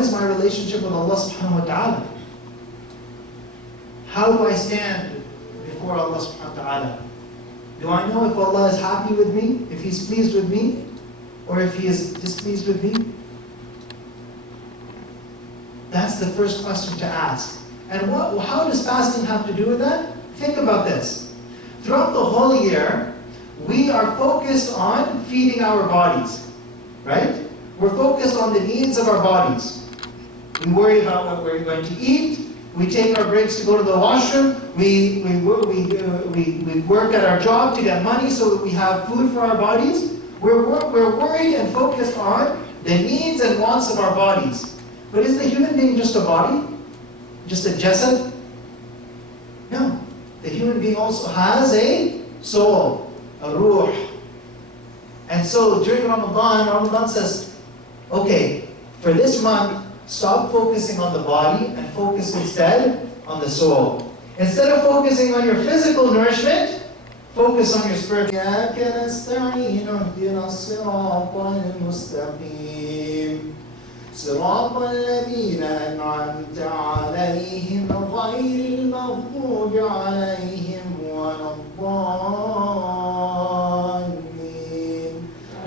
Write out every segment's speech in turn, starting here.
is my relationship with Allah subhanahu wa ta'ala? How do I stand before Allah subhanahu wa ta'ala? Do I know if Allah is happy with me, if He's pleased with me, or if He is displeased with me? That's the first question to ask. And how does fasting have to do with that? Think about this. Throughout the whole year, we are focused on feeding our bodies, right? We're focused on the needs of our bodies. We worry about what we're going to eat. We take our breaks to go to the washroom. We work at our job to get money so that we have food for our bodies. We're worried and focused on the needs and wants of our bodies. But is the human being just a body? Just a jasad? No. The human being also has a soul, a ruh. And so during Ramadan says, okay, for this month, stop focusing on the body and focus instead on the soul. Instead of focusing on your physical nourishment, focus on your spiritual. صراط الذين أنعمت عليهم غير المغضوب عليهم ولا الضالين.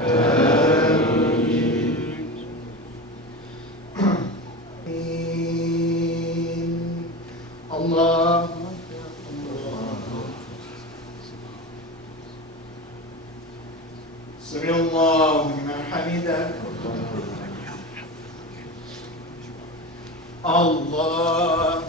آمين. الله سمع الله لمن حمده. Allah.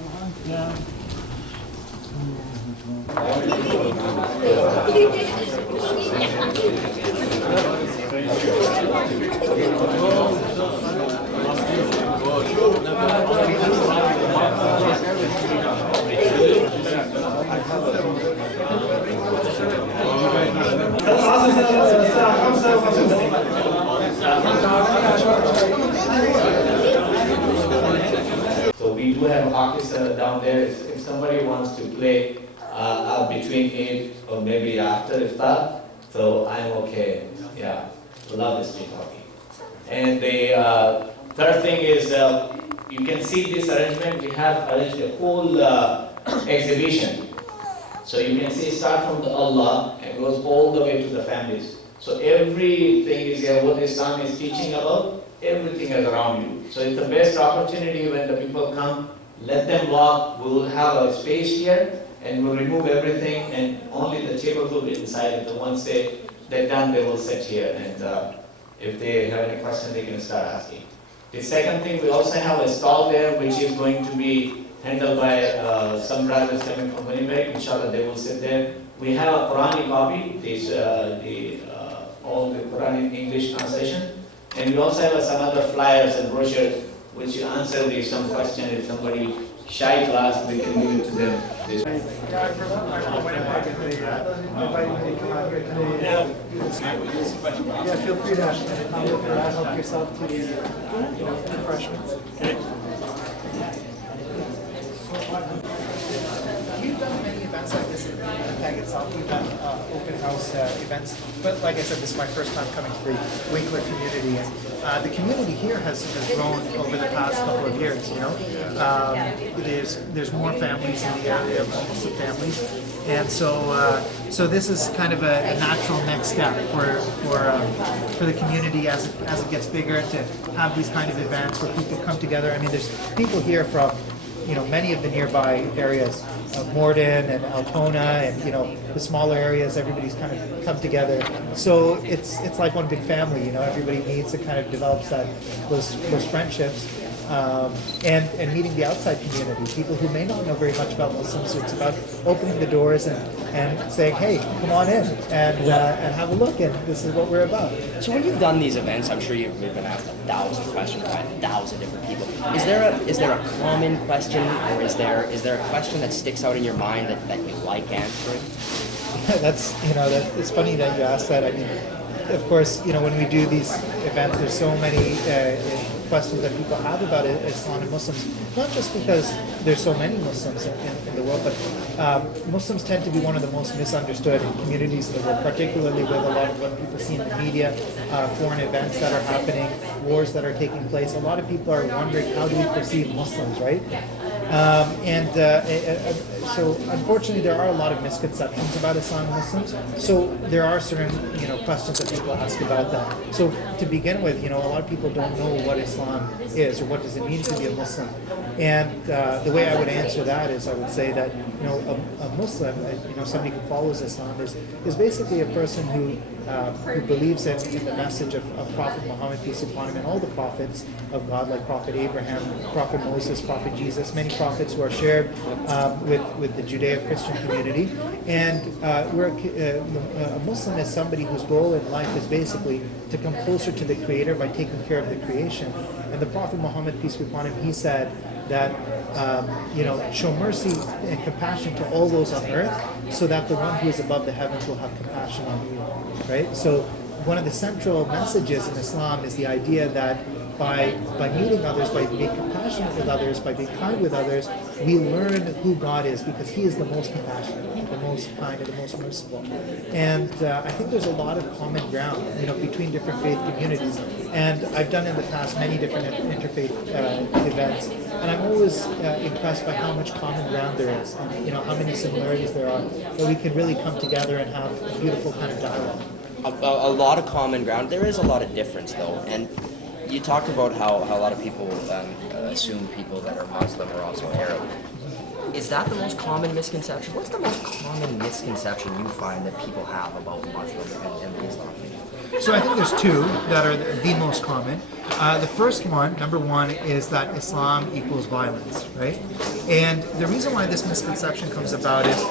So we do have orchestra down there. If somebody wants to play between 8 or maybe after Iftar, so I'm okay. Yeah, love this street hockey. And the third thing is, you can see this arrangement. We have arranged a whole exhibition. So you can see start from the Allah and goes all the way to the families. So everything is here. What Islam is teaching about, everything is around you. So it's the best opportunity when the people come, let them walk. We will have a space here and we'll remove everything and only the tables will be inside. And once they're done, they will sit here. And if they have any questions, they can start asking. The second thing, we also have a stall there which is going to be handled by some brothers coming from Winnipeg. Inshallah, they will sit there. We have a Quranic copy, all the Quran in English translation. And we also have some other flyers and brochures which you answer some question. If somebody shy to ask, we can give it to them. Yeah, feel free to help yourself to refreshments. We've done many events like this in Winnipeg itself. We've done open house events, but like I said, this is my first time coming to the Winkler community, and the community here has grown over the past couple of years. You know, there's more families in the area, multiple families, and so this is kind of a natural next step for the community as it gets bigger to have these kind of events where people come together. I mean, there's people here from many of the nearby areas, Morden and Altona, and the smaller areas. Everybody's kind of come together, so it's like one big family. Everybody needs to kind of develop those friendships, and meeting the outside community, people who may not know very much about Muslims. So it's about opening the doors and saying, hey, come on in and have a look, and this is what we're about. So when you've done these events, I'm sure you've been asked 1,000 questions by 1,000 different people. Is there a common question, or is there a question that sticks out in your mind that you like answering? It's funny that you asked that. I mean, of course, when we do these events, there's so many questions that people have about Islam and Muslims, not just because there's so many Muslims in the world, but Muslims tend to be one of the most misunderstood communities in the world, particularly with a lot of what people see in the media, foreign events that are happening, wars that are taking place. A lot of people are wondering, how do we perceive Muslims, right? So unfortunately there are a lot of misconceptions about Islam and Muslims. So there are certain questions that people ask about that. So to begin with, a lot of people don't know what Islam is or what does it mean to be a Muslim. And the way I would answer that is I would say that a Muslim, somebody who follows Islam is basically a person who believes in the message of Prophet Muhammad, peace be upon him, and all the prophets of God, like Prophet Abraham, Prophet Moses, Prophet Jesus, many prophets who are shared with the Judeo-Christian community. And a Muslim is somebody whose goal in life is basically to come closer to the Creator by taking care of the creation. And the Prophet Muhammad, peace be upon him, he said that show mercy and compassion to all those on earth, so that the one who is above the heavens will have compassion on you. Right? So one of the central messages in Islam is the idea that by meeting others, by being compassionate with others, by being kind with others, we learn who God is, because He is the most compassionate, the most kind, and the most merciful. And I think there's a lot of common ground, between different faith communities. And I've done in the past many different interfaith events, and I'm always impressed by how much common ground there is, and how many similarities there are, that we can really come together and have a beautiful kind of dialogue. A lot of common ground. There is a lot of difference, though, and you talked about how a lot of people assume people that are Muslim are also Arab. Is that the most common misconception? What's the most common misconception you find that people have about Muslim and the Islam faith? So I think there's two that are the most common. The first one, number one, is that Islam equals violence, right? And the reason why this misconception comes about is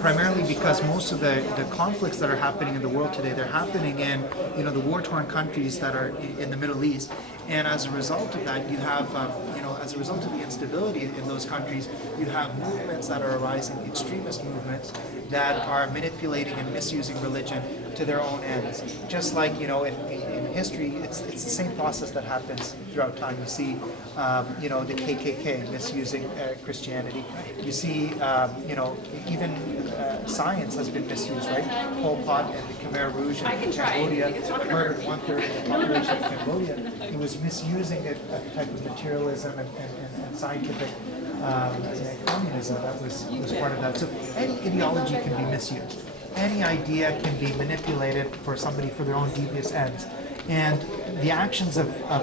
primarily because most of the conflicts that are happening in the world today, they're happening in the war-torn countries that are in the Middle East. And as a result of that, you have, as a result of the instability in those countries, you have movements that are arising, extremist movements that are manipulating and misusing religion to their own ends. Just like, in history, it's the same process that happens throughout time. You see, the KKK misusing Christianity. You see, even science has been misused, right? Pol Pot and the Khmer Rouge in Cambodia murdered 1/3 of the population of Cambodia. It was misusing a type of materialism and scientific communism that was part of that. So any ideology can be misused. Any idea can be manipulated for somebody for their own devious ends. And the actions of a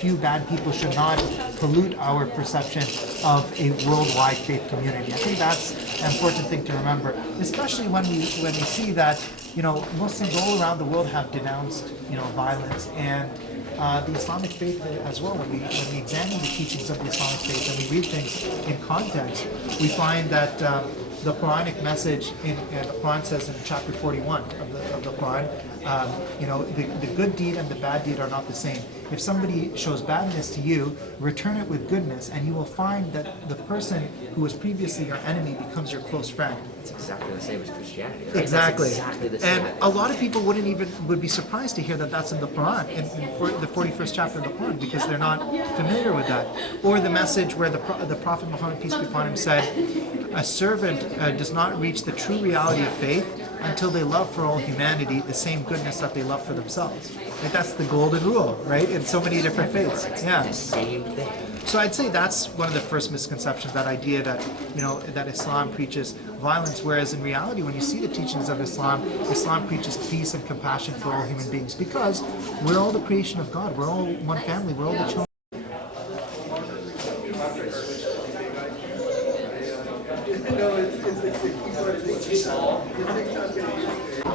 few bad people should not pollute our perception of a worldwide faith community. I think that's an important thing to remember, especially when we see that Muslims all around the world have denounced violence, and the Islamic faith as well. When we examine the teachings of the Islamic faith and we read things in context, we find that the Quranic message the Quran says in chapter 41 of the Quran, the good deed and the bad deed are not the same. If somebody shows badness to you, return it with goodness, and you will find that the person who was previously your enemy becomes your close friend. It's exactly the same as Christianity, right? Exactly. That's exactly the same. And a lot of people would be surprised to hear that that's in the Quran, in the 41st chapter of the Quran, because they're not familiar with that. Or the message where the Prophet Muhammad, peace be upon him, said, a servant does not reach the true reality of faith until they love for all humanity the same goodness that they love for themselves. Like, that's the golden rule, right? In so many different faiths. Yeah. The same thing. So I'd say that's one of the first misconceptions, that idea that, that Islam preaches violence, whereas in reality, when you see the teachings of Islam, Islam preaches peace and compassion for all human beings, because we're all the creation of God. We're all one family. We're all the children.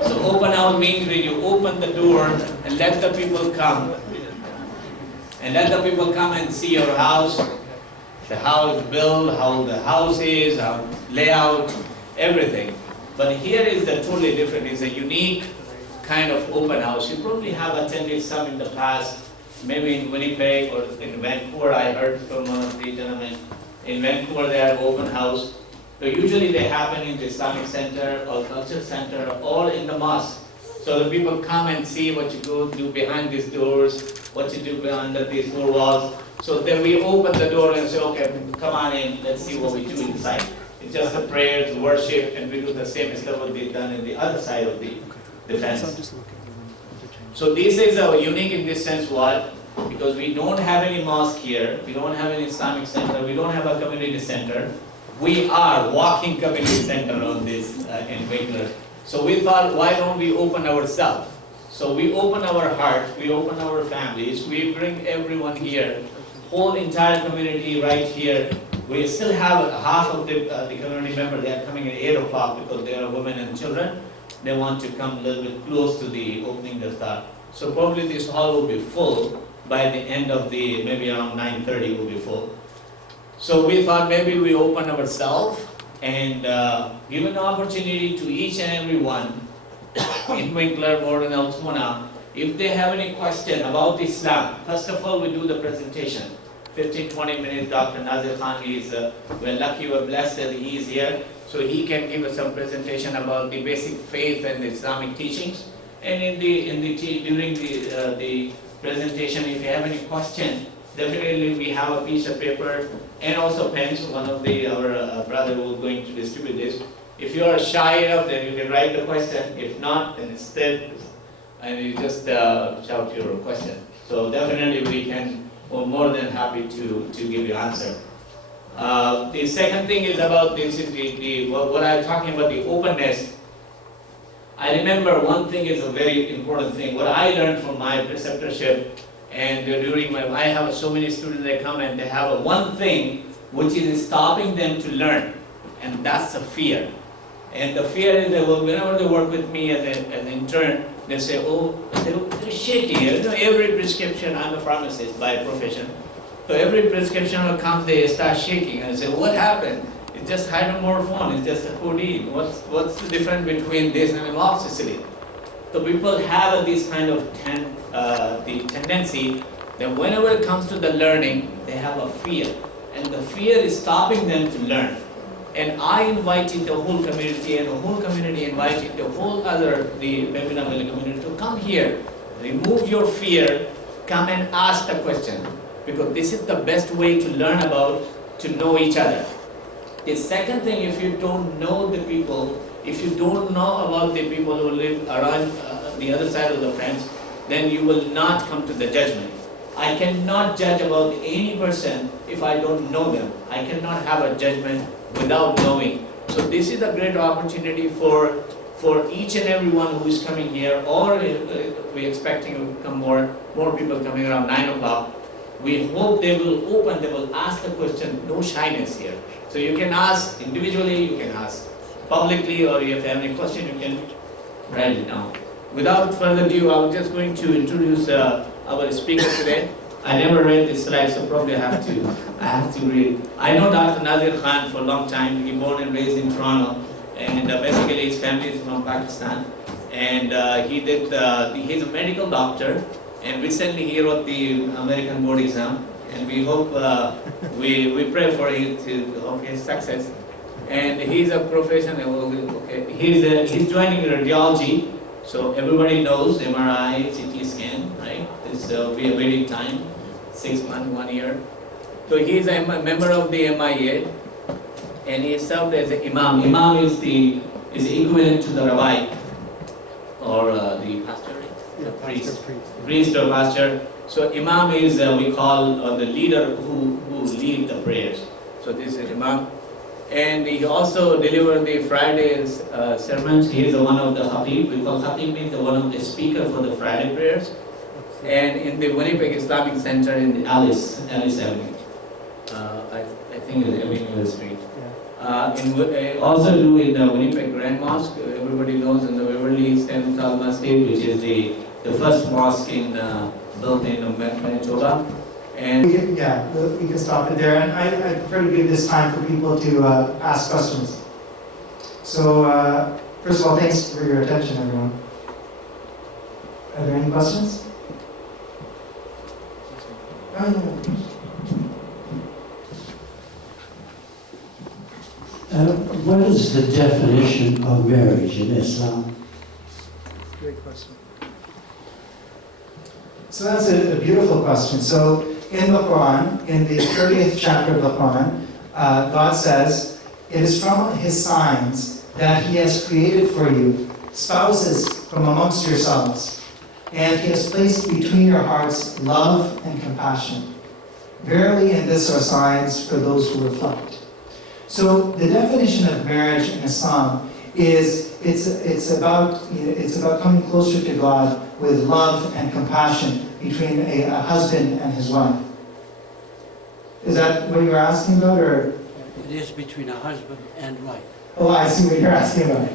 So open house means when you open the door and let the people come. And let the people come and see your house, the house built, how the house is, how layout, everything. But here is the totally different. It's a unique kind of open house. You probably have attended some in the past, maybe in Winnipeg or in Vancouver. I heard from one of the gentlemen in Vancouver they have open house. So usually they happen in the Islamic Center or Culture Center or in the mosque. So the people come and see what you go do behind these doors. what to do under these four walls. So then we open the door and say, okay, come on in, let's see what we do inside. It's just the prayers, worship, and we do the same as what we've done in the other side of the fence. So this is unique in this sense. What? Because we don't have any mosque here, we don't have an Islamic center, we don't have a community center. We are walking community center on this in Winkler. So we thought, why don't we open ourselves? So we open our heart, we open our families, we bring everyone here, whole entire community right here. We still have half of the community members, they are coming at 8 o'clock because they are women and children. They want to come a little bit close to the opening the start. So probably this hall will be full by the end of the, maybe around 9:30 will be full. So we thought maybe we open ourselves and give an opportunity to each and every one in Winkler, Morden, Altona, if they have any question about Islam. First of all, we do the presentation. 15-20 minutes, Dr. Nazir Khan, we're lucky, we're blessed that he is here. So he can give us some presentation about the basic faith and the Islamic teachings. And during the presentation, if you have any question, definitely we have a piece of paper and also pens. One of our brother who is going to distribute this. If you are shy enough, then you can write the question. If not, then instead, and you just shout your question. So definitely we're more than happy to give you answer. The second thing is about this is what I'm talking about, the openness. I remember one thing is a very important thing. What I learned from my preceptorship, and I have so many students that come and they have one thing which is stopping them to learn, and that's the fear. And the fear is that whenever they work with me as an intern, they say, oh, they're shaking. Every prescription, I'm a pharmacist by profession. So every prescription will come, they start shaking. And I say, what happened? It's just hydromorphone, it's just a codeine. What's the difference between this and amoxicillin? So people have this kind of the tendency that whenever it comes to the learning, they have a fear. And the fear is stopping them to learn. And I invited the whole community, and the whole community invited the whole the Babina Valley community to come here. Remove your fear, come and ask the question. Because this is the best way to learn to know each other. The second thing, if you don't know the people, if you don't know about the people who live around the other side of the fence, then you will not come to the judgment. I cannot judge about any person if I don't know them. I cannot have a judgment without knowing. So this is a great opportunity for each and everyone who is coming here, or we're expecting to come more people coming around 9 o'clock. We hope they will ask the question, no shyness here. So you can ask individually, you can ask publicly, or if you have any question, you can write it down. Without further ado, I'm just going to introduce our speaker today. I never read this slide, so probably I have to read. I know Dr. Nazir Khan for a long time. He born and raised in Toronto, and basically his family is from Pakistan. And he's a medical doctor, and recently he wrote the American board exam. And we hope, we pray for his success. And he's a professional. Okay, he's joining radiology, so everybody knows MRI, CT scan, right? This will be a waiting time, 6 months, 1 year. So he's a member of the MIA, and he served as an imam. Imam is equivalent to the rabbi, or the pastor, the priest or pastor. So imam is we call the leader who lead the prayers. So this is imam, and he also delivered the Friday's sermons. He is one of the khatib. We call khatib means one of the speaker for the Friday prayers, and in the Winnipeg Islamic Center in the Alice Avenue. I think it's Avenue Street. Also do in the Winnipeg Grand Mosque. Everybody knows in the Beverly St. Masjid, which is the first mosque built in Manitoba. And we can stop it there. And I prefer to give this time for people to ask questions. So, first of all, thanks for your attention, everyone. Are there any questions? What is the definition of marriage in Islam? Great question. So that's a beautiful question. So in the Quran, in the 30th chapter of the Quran, God says, "It is from His signs that He has created for you spouses from amongst yourselves, and He has placed between your hearts love and compassion. Verily, in this are signs for those who reflect." So the definition of marriage in Islam is it's about coming closer to God with love and compassion between a husband and his wife. Is that what you're asking about, or? It is between a husband and wife. Oh, I see what you're asking about.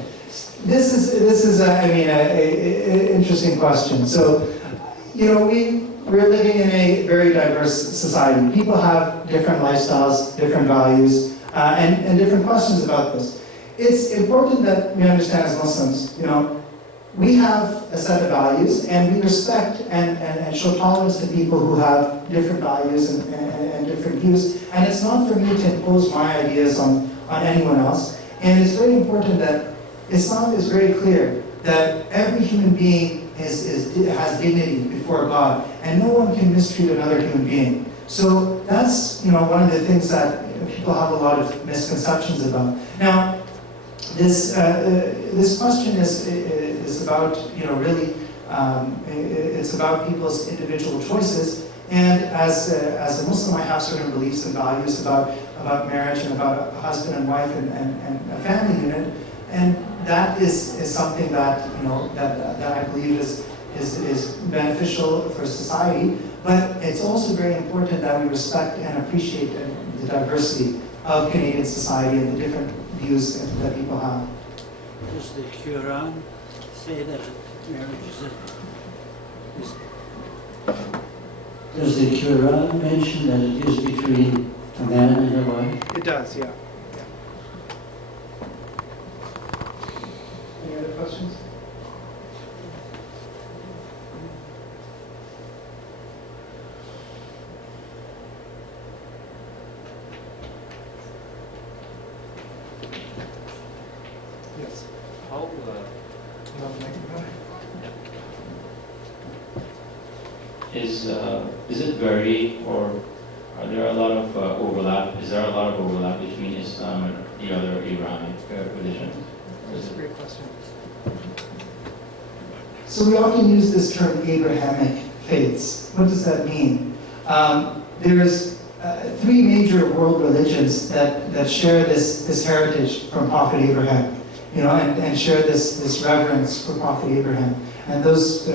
This is a interesting question. So, we're living in a very diverse society. People have different lifestyles, different values, and different questions about this. It's important that we understand as Muslims, we have a set of values, and we respect and show tolerance to people who have different values and different views. And it's not for me to impose my ideas on anyone else. And it's very important that Islam is very clear that every human being has dignity before God, and no one can mistreat another human being. So that's one of the things that people have a lot of misconceptions about. Now, this question is about really it's about people's individual choices. And as a Muslim, I have certain beliefs and values about marriage and about a husband and wife and a family unit, and that is something that that I believe is beneficial for society. But it's also very important that we respect and appreciate the diversity of Canadian society and the different views that people have. Does the Quran say that marriage is Does the Quran mention that it is between a man and a wife? It does, yeah. Any other questions? Yes. How is it vary, or are there a lot of overlap? Is there a lot of overlap between Islam and the other Islamic religions? That's a great question. So we often use this term Abrahamic faiths. What does that mean? There's three major world religions that share this heritage from Prophet Abraham, and share this reverence for Prophet Abraham. And those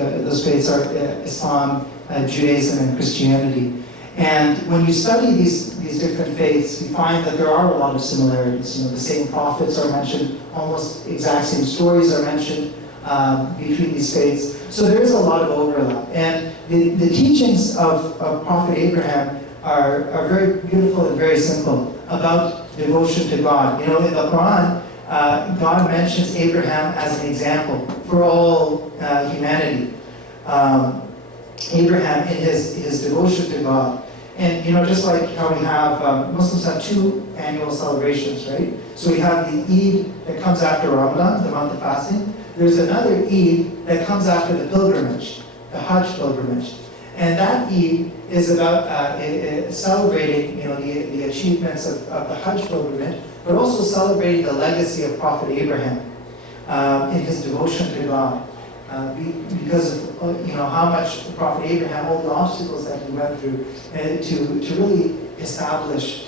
faiths are Islam, Judaism, and Christianity. And when you study these different faiths, you find that there are a lot of similarities. The same prophets are mentioned, almost exact same stories are mentioned between these faiths. So there is a lot of overlap. And the teachings of Prophet Abraham are very beautiful and very simple about devotion to God. In the Quran, God mentions Abraham as an example for all humanity. Abraham in his devotion to God. And just like how we have, Muslims have two annual celebrations, right? So we have the Eid that comes after Ramadan, the month of fasting. There's another Eid that comes after the pilgrimage, the Hajj pilgrimage. And that Eid is about celebrating the achievements of the Hajj pilgrimage, but also celebrating the legacy of Prophet Abraham in his devotion to God. Because of how much Prophet Abraham, all the obstacles that he went through, to really establishing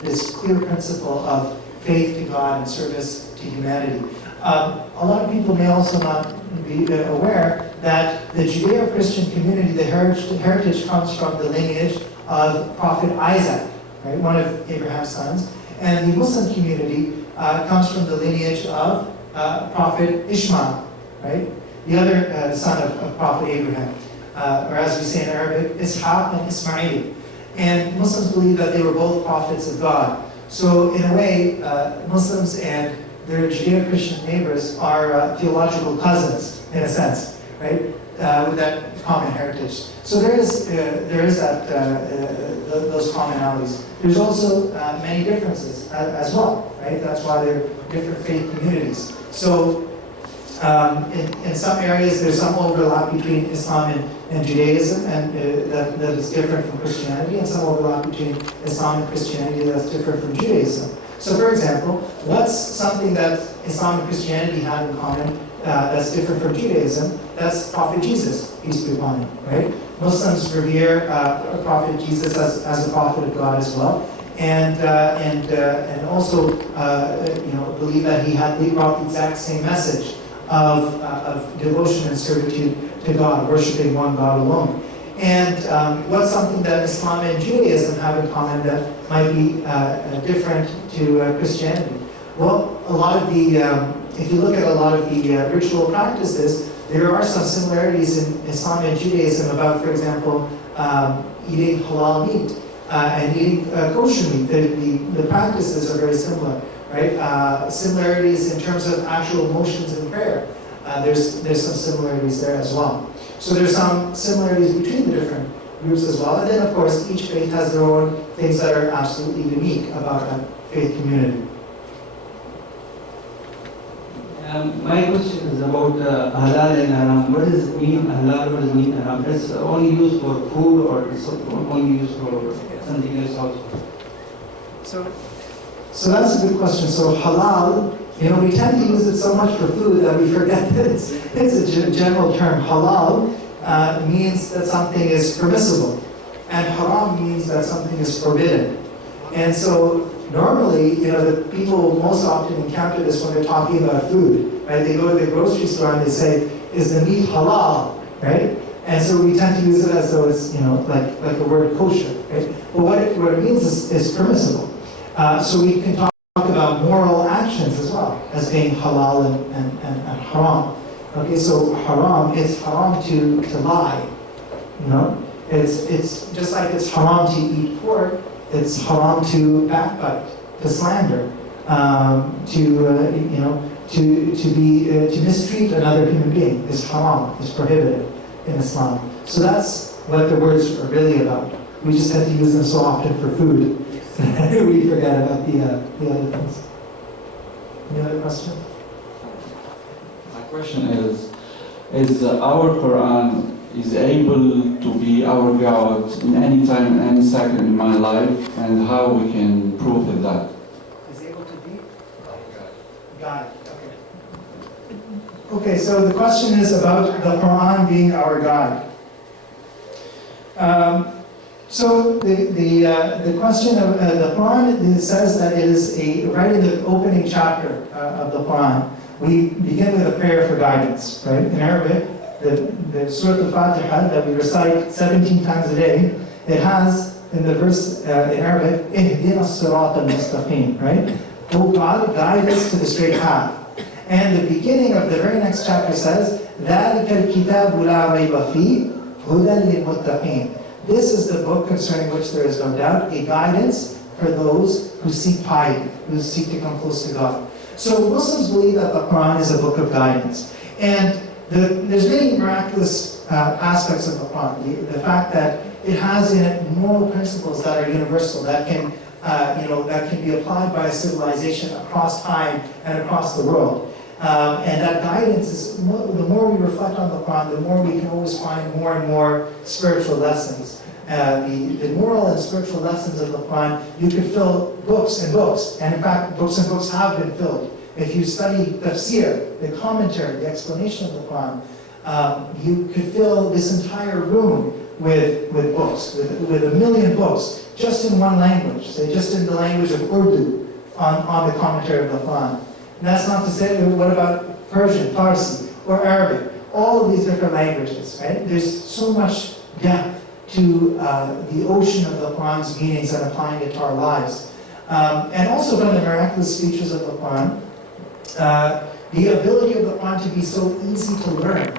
this clear principle of faith to God and service to humanity. A lot of people may also not be aware that the Judeo-Christian community, the heritage comes from the lineage of Prophet Isaac, right, one of Abraham's sons, and the Muslim community comes from the lineage of Prophet Ishmael, right? The other son of Prophet Abraham, or as we say in Arabic, Ishaq and Ismail. And Muslims believe that they were both prophets of God. So in a way, Muslims and their Judeo-Christian neighbors are theological cousins, in a sense, right? With that common heritage. So there is that those commonalities. There's also many differences as well, right? That's why they're different faith communities. So In some areas, there's some overlap between Islam and Judaism, and that is different from Christianity, and some overlap between Islam and Christianity that's different from Judaism. So, for example, what's something that Islam and Christianity have in common that's different from Judaism? That's Prophet Jesus, peace be upon him, right? Muslims revere Prophet Jesus as a prophet of God as well, and also believe that he brought the exact same message of devotion and servitude to God, worshiping one God alone. And what's something that Islam and Judaism have in common that might be different to Christianity? Well, a lot of the, if you look at a lot of the ritual practices, there are some similarities in Islam and Judaism about, for example, eating halal meat and eating kosher meat. The practices are very similar, right? Similarities in terms of actual motions in prayer. There's some similarities there as well. So there's some similarities between the different groups as well. And then, of course, each faith has their own things that are absolutely unique about that faith community. My question is about halal and haram. What does it mean halal? What does it mean haram? It's only used for food, or it's only used for something else also? So that's a good question. So halal, we tend to use it so much for food that we forget that it's a general term. Halal means that something is permissible, and haram means that something is forbidden. And so normally, the people most often encounter this when they're talking about food, right? They go to the grocery store and they say, "Is the meat halal?" Right? And so we tend to use it as though it's, like the word kosher, right? But what it means is permissible. So we can talk about moral actions as well as being halal and haram. Okay, so haram, it's haram to lie. It's just like it's haram to eat pork. It's haram to backbite, to slander, to mistreat another human being is haram, is prohibited in Islam. So that's what the words are really about. We just have to use them so often for food. We forget about the other things. Any other question? My question is our Quran is able to be our God in any time, in any second in my life, and how we can prove that? Is able to be? God. Okay, so the question is about the Quran being our God. So the question of the Quran, it says that it is right in the opening chapter of the Quran, we begin with a prayer for guidance, right? In Arabic, the Surah Al-Fatiha that we recite 17 times a day, it has in the verse in Arabic, Ihdina as-sirat al-mustaqim, right? Oh God, guide us to the straight path. And the beginning of the very next chapter says, ذَلِكَ الْكِتَابُ لَا رَيْبَ فِيهِ هُدًى لِلْمُتَّقِينَ. This is the book concerning which there is no doubt, a guidance for those who seek piety, who seek to come close to God. So Muslims believe that the Quran is a book of guidance. And there's many miraculous aspects of the Quran. The fact that it has in it moral principles that are universal, that can be applied by a civilization across time and across the world. And that guidance is, the more we reflect on the Quran, the more we can always find more and more spiritual lessons. The moral and spiritual lessons of the Quran, you could fill books and books. And in fact, books and books have been filled. If you study tafsir, the commentary, the explanation of the Quran, you could fill this entire room with books, with 1 million books, just in one language, say just in the language of Urdu, on the commentary of the Quran. And that's not to say, what about Persian, Farsi, or Arabic? All of these different languages, right? There's so much depth to the ocean of the Quran's meanings and applying it to our lives. And also from the miraculous features of the Quran, the ability of the Quran to be so easy to learn.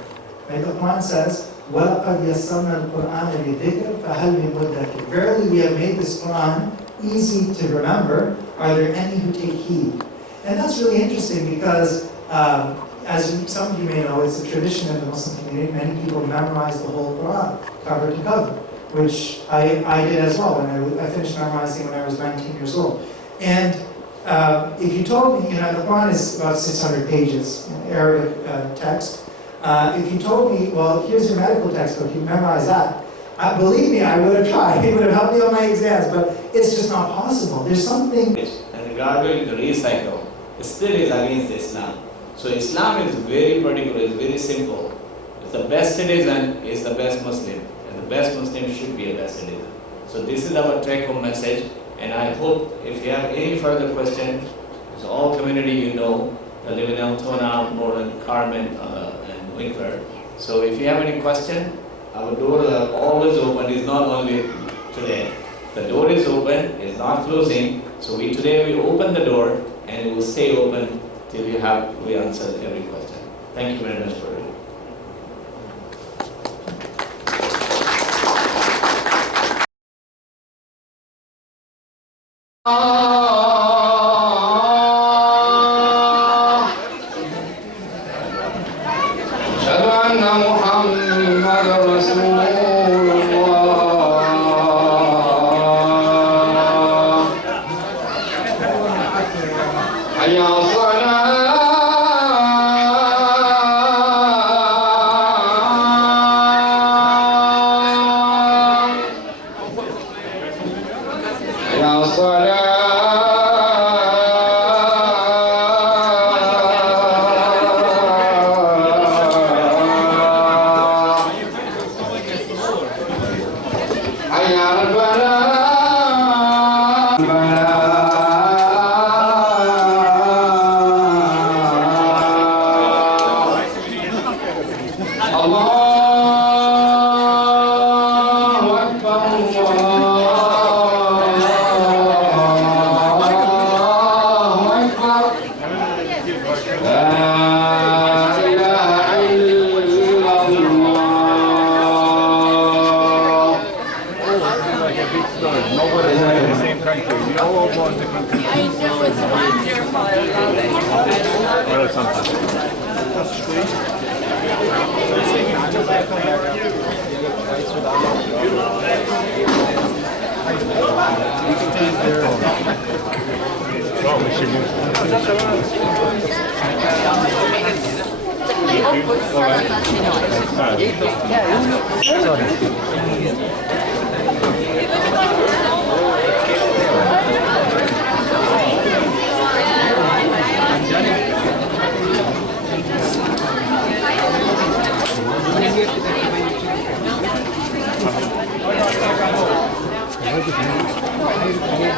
Right? The Quran says, وَلَقَدْ يَسَّرْنَا الْقُرْآنَ لِلذِّكْرِ فَهَلْ مِن مُدَّكِرٍ. Verily we have made this Quran easy to remember. Are there any who take heed? And that's really interesting because, as some of you may know, it's a tradition in the Muslim community. Many people memorize the whole Quran, cover to cover, which I did as well. When I finished memorizing when I was 19 years old. And If you told me, the Quran is about 600 pages in Arabic text. If you told me, well, here's your medical textbook, you memorize that, believe me, I would have tried. It would have helped me on my exams, but it's just not possible. There's something. And regarding the recycle, it still is against Islam. So Islam is very particular, it's very simple. It's the best citizen is the best Muslim, and the best Muslim should be a best citizen. So this is our take-home message, and I hope if you have any further questions, it's all community you know, that live in Altona, Moran, Carmen, and Winkler. So if you have any question, our doors are always open. It's not only today. The door is open, it's not closing. So today we open the door, and it will stay open till we answer every question. Thank you very much for it.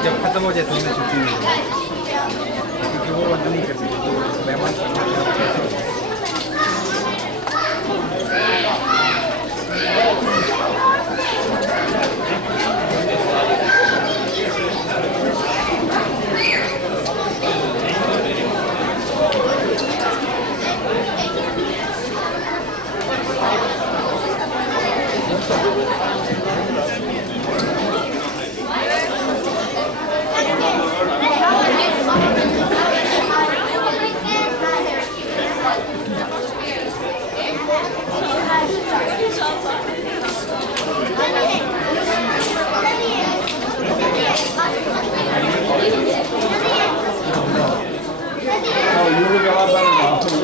जब खत्म हो जाए तो हमें छुट्टी मिल जाए क्योंकि वो बंद नहीं कर सकते मेहमान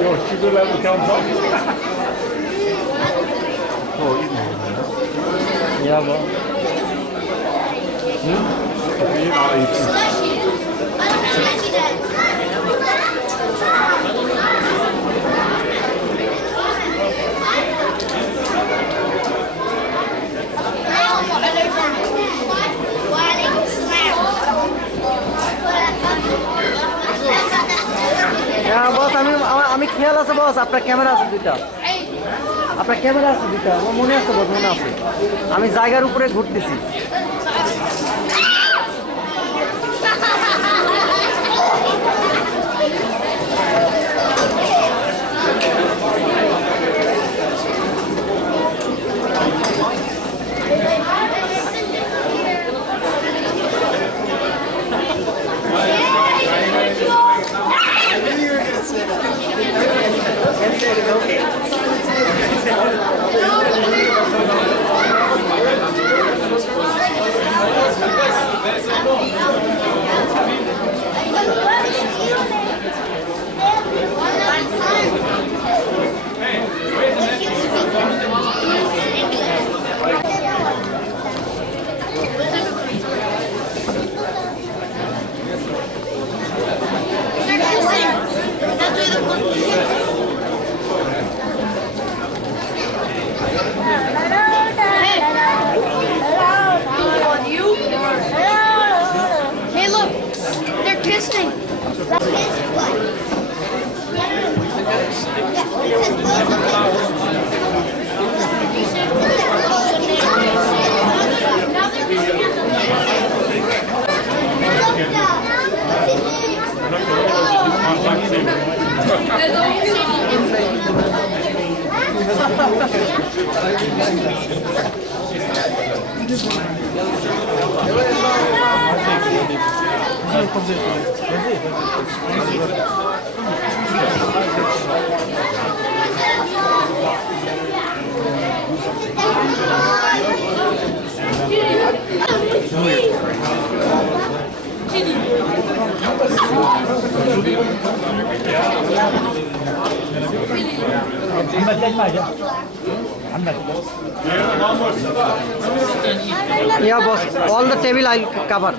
Your sugar level comes up. Oh, yeah, well. You're not eating. বস আমি খেয়াল আছে বস আপনার ক্যামেরা আছে দুইটা আপনার ক্যামেরা আছে দুইটা আমার মনে আছে বস মনে আছে আমি জায়গার উপরে ঘুরতেছি Yeah, boss. All the table I'll cover.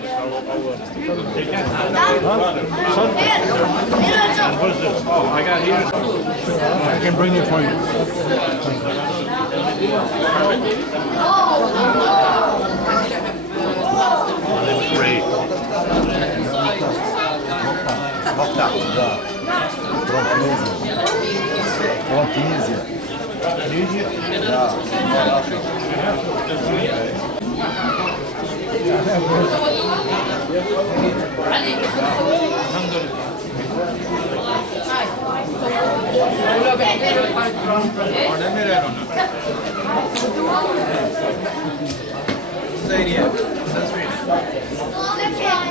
I can bring it for you. Great.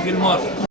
Gilmore.